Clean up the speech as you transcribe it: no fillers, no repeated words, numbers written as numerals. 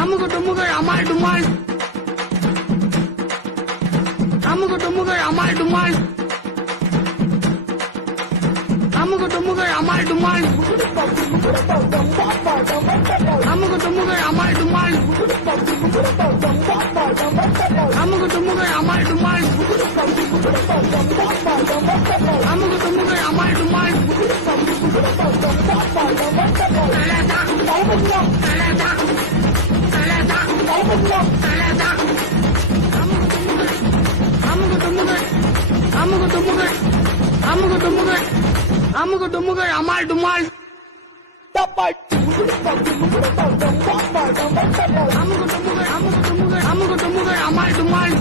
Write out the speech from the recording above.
அமுகு டுமுகள் அமால் டுமால் அமுகு டுமுகள் அமால் டுமால் அமுகு டுமுகள் அமால் டுமால் அமுகு டுமுகள் அமால் டுமால் அமுகு டுமுகள் அமால் டுமால் அமுகு டுமுகள் அமால் டுமால் அமுகு டுமுகள் அமால் டுமால் அமுகு டுமுகள் அமால் டுமால்